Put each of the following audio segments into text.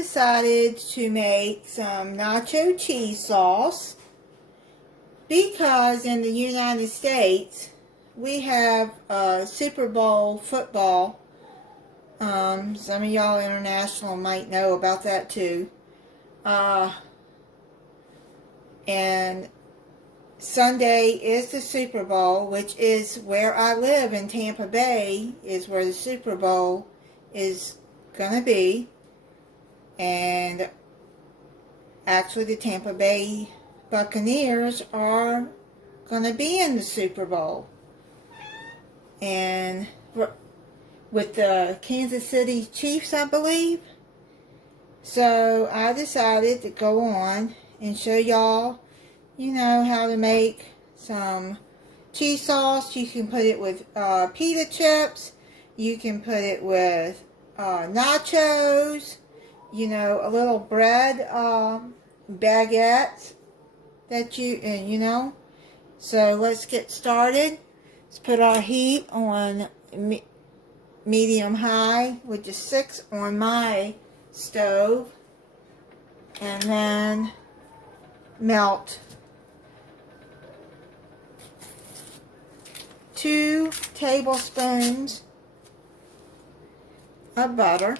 decided to make some nacho cheese sauce because in the United States we have Super Bowl football. Some of y'all international might know about that too. And Sunday is the Super Bowl, which is where I live in Tampa Bay, is where the Super Bowl is going to be. And actually the Tampa Bay Buccaneers are going to be in the Super Bowl. And with the Kansas City Chiefs, I believe. So I decided to go on and show y'all, you know, how to make some cheese sauce. You can put it with pita chips. You can put it with nachos. You know, a little bread baguettes that you know. So let's get started. Let's put our heat on medium high, which is 6 on my stove, and then melt 2 tablespoons of butter.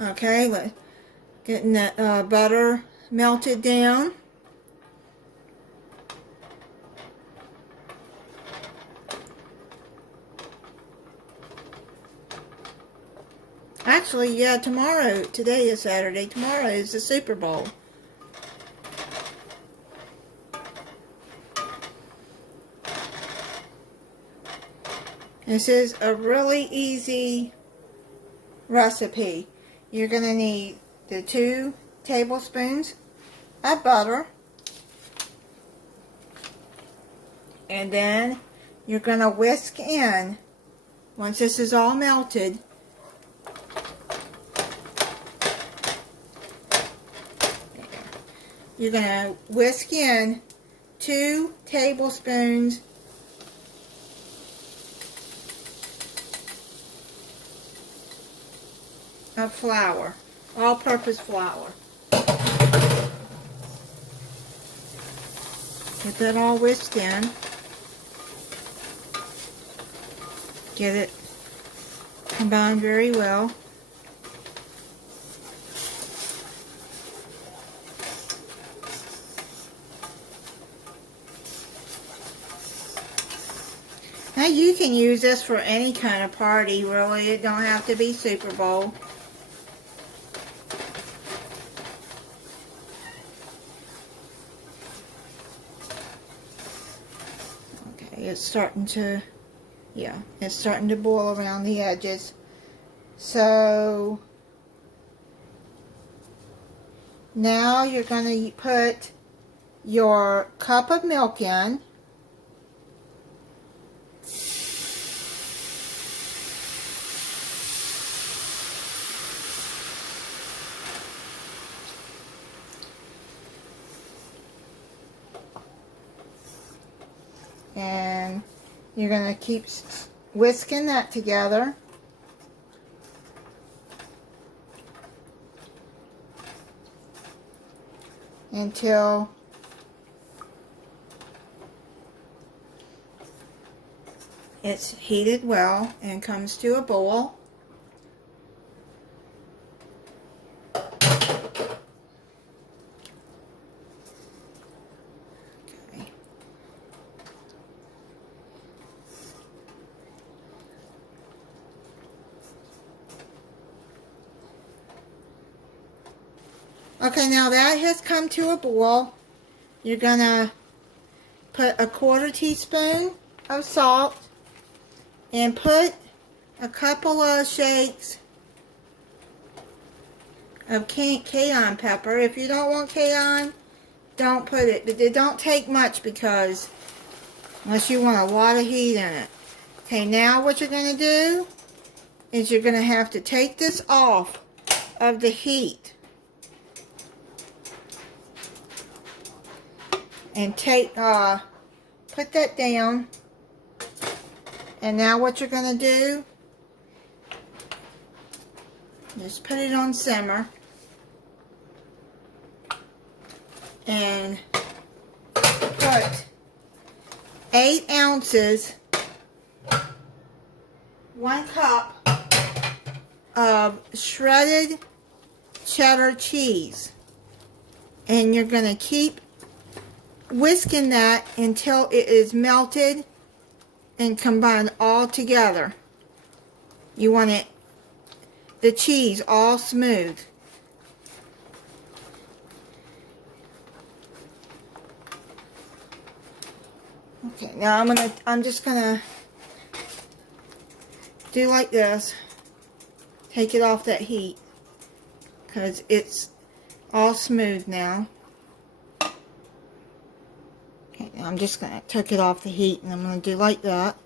Okay, getting that butter melted down. Actually, yeah, today is Saturday, tomorrow is the Super Bowl. This is a really easy recipe. You're going to need the 2 tablespoons of butter. And then you're going to whisk in, once this is all melted, you're going to whisk in 2 tablespoons of flour, all-purpose flour. Get that all whisked in. Get it combined very well. Now you can use this for any kind of party, really. It don't have to be Super Bowl. Okay, it's starting to, it's starting to boil around the edges. So now you're going to put your cup of milk in. And you're going to keep whisking that together until it's heated well and comes to a boil. Okay, now that has come to a boil. You're going to put a 1/4 teaspoon of salt and put a couple of shakes of cayenne pepper. If you don't want cayenne, don't put it. But it don't take much because unless you want a lot of heat in it. Okay, now what you're going to do is you're going to have to take this off of the heat. And put that down And now what you're going to do, just put it on simmer. And put 8 ounces, 1 cup of shredded cheddar cheese. And you're going to keep whisking that until it is melted and combined all together. You want it, the cheese all smooth. Okay, now I'm just gonna do like this. Take it off that heat because it's all smooth now. Okay, now I'm just gonna take it off the heat and I'm gonna do like that.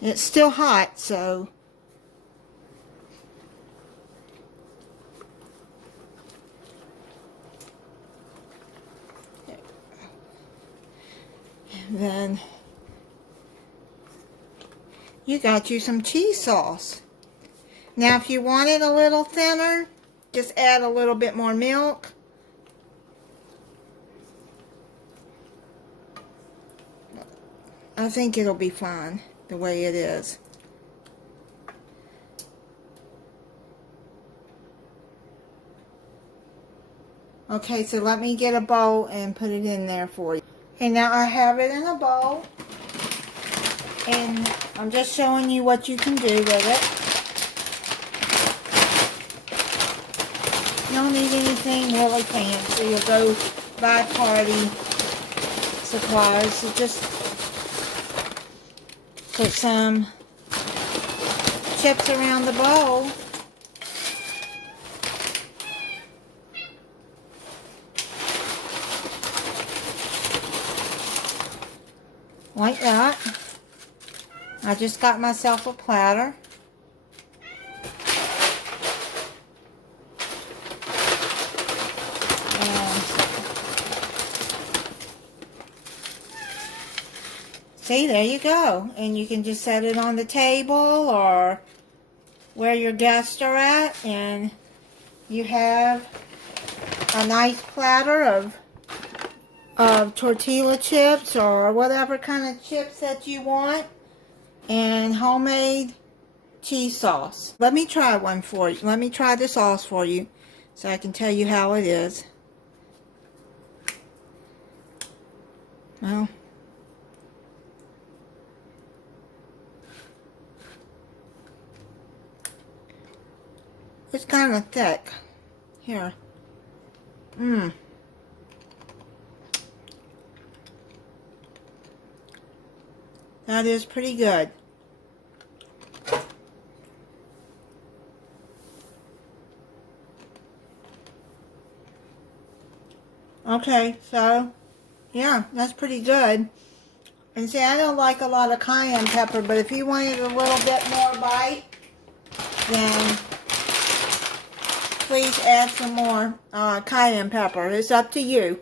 It's still hot, so then you got you some cheese sauce. Now if you want it a little thinner, just add a little bit more milk. I think it'll be fine the way it is. Okay, so let me get a bowl and put it in there for you. Okay, now I have it in a bowl, and I'm just showing you what you can do with it. You don't need anything really fancy. You'll go buy party supplies. So just put some chips around the bowl. Like that. I just got myself a platter. And see, there you go. And you can just set it on the table or where your guests are at, and you have a nice platter of tortilla chips or whatever kind of chips that you want, and homemade cheese sauce. Let me try one for you. Let me try the sauce for you so I can tell you how it is. Well, it's kind of thick. Here. That is pretty good. Okay, so yeah, that's pretty good. And see, I don't like a lot of cayenne pepper, but if you wanted a little bit more bite, then please add some more cayenne pepper. It's up to you.